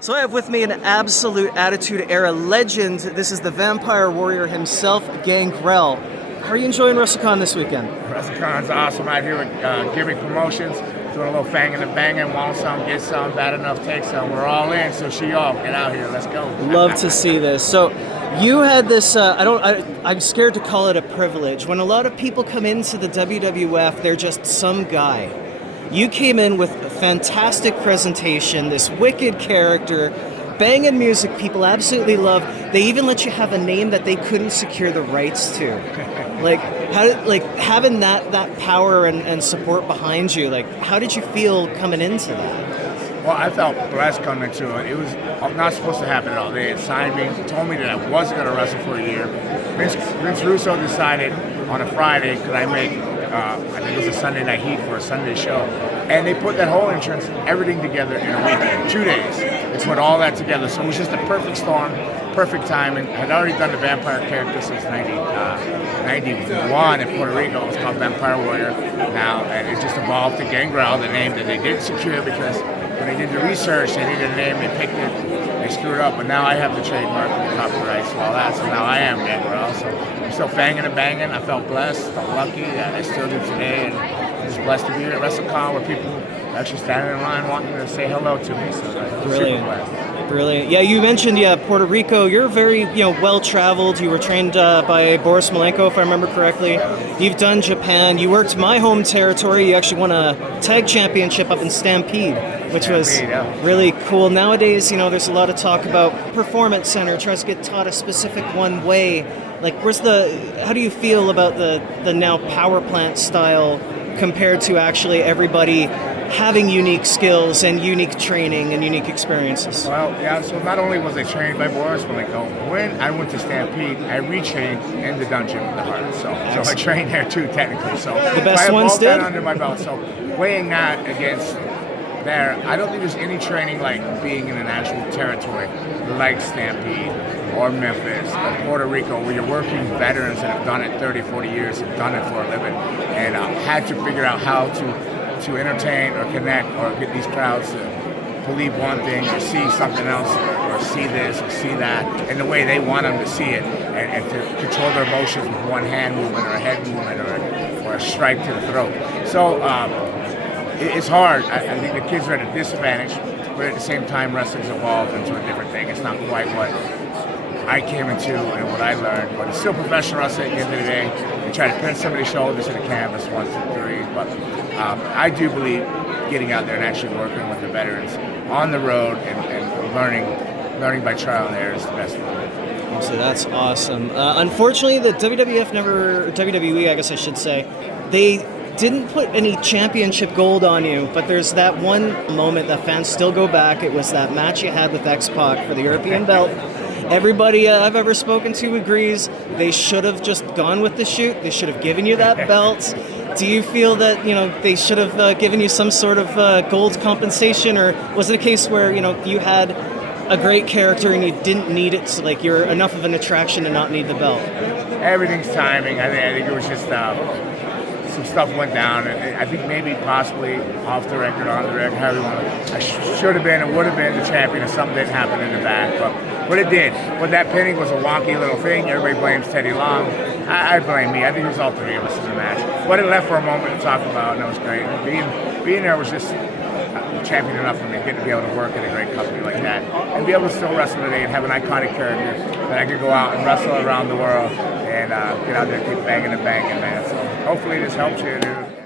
So I have with me an absolute Attitude Era legend. This is the Vampire Warrior himself, Gangrel. How are you enjoying Wrestlecon this weekend? Wrestlecon's awesome out here with Giving Promotions, doing a little fanging and banging, want some, get some, bad enough, take some. We're all in, so she off. Get out here, let's go. Love to see this. So you had this, I'm scared to call it a privilege. When a lot of people come into the WWF, they're just some guy. You came in with a fantastic presentation, this wicked character, banging music people absolutely love. They even let you have a name that they couldn't secure the rights to. Having that power and support behind you, how did you feel coming into that? Well, I felt blessed coming into it. It was not supposed to happen at all. They had signed me, told me that I wasn't going to wrestle for a year. Vince Russo decided on a Friday, could I make, I think it was a Sunday night heat for a Sunday show. And they put that whole entrance, everything together in a weekend, 2 days. They put all that together. So it was just a perfect storm, perfect timing. I had already done the vampire character since 91 in Puerto Rico. It was called Vampire Warrior now. And it just evolved to Gangrel, the name that they did secure because when they did the research, they needed a name, they picked it, they screwed up, but now I have the trademark and the copyrights and all that, so now I am Gangrel. So I'm still banging and banging. I felt blessed, felt lucky, I still do today, and I'm just blessed to be here at Wrestlecon where people are actually standing in line wanting to say hello to me, so I'm Brilliant. super blessed. Brilliant. Yeah, you mentioned Puerto Rico. You're very well-traveled. You were trained by Boris Malenko, if I remember correctly. You've done Japan. You worked my home territory. You actually won a tag championship up in Stampede, which was really cool. Nowadays, there's a lot of talk about Performance Center tries to get taught a specific one way. How do you feel about the now power plant style compared to actually everybody having unique skills and unique training and unique experiences? Well, yeah, so not only was I trained by Boris Malenko, when I went to Stampede, I retrained in the dungeon with the Heart. So I trained there too, technically. So the best I have ones all did? that under my belt. So weighing that against there, I don't think there's any training like being in an actual territory like Stampede or Memphis or Puerto Rico where you're working veterans that have done it 30, 40 years, have done it for a living, and had to figure out how to entertain or connect or get these crowds to believe one thing or see something else or see this or see that in the way they want them to see it, and to control their emotions with one hand movement or a head movement or a strike to the throat. So it's hard. I think the kids are at a disadvantage, but at the same time wrestling's evolved into a different thing. It's not quite what I came into and what I learned, but it's still professional wrestling at the end of the day. They try to pin somebody's shoulders to the canvas, 1, 2, 3, but I do believe getting out there and actually working with the veterans on the road and learning by trial and error is the best way. So that's awesome. Unfortunately, the WWE, I guess I should say, they didn't put any championship gold on you, but there's that one moment that fans still go back. It was that match you had with X-Pac for the European belt. Everybody I've ever spoken to agrees they should have just gone with the shoot. They should have given you that belt. Do you feel that they should have given you some sort of gold compensation, or was it a case where you had a great character and you didn't need it, so you're enough of an attraction to not need the belt? Everything's timing. I think it was just some stuff went down, and I think maybe possibly off the record, on the record, however you want to. I should have been and would have been the champion if something didn't happen in the back, but it did. But that pinning was a wonky little thing. Everybody blames Teddy Long. I blame me. I think it was all three of us in the match. But it left for a moment to talk about, and it was great. Being there was just champion enough for me, getting to be able to work at a great company like that and be able to still wrestle today and have an iconic character that I could go out and wrestle around the world and get out there and keep banging and banging, man. So hopefully this helps you, dude.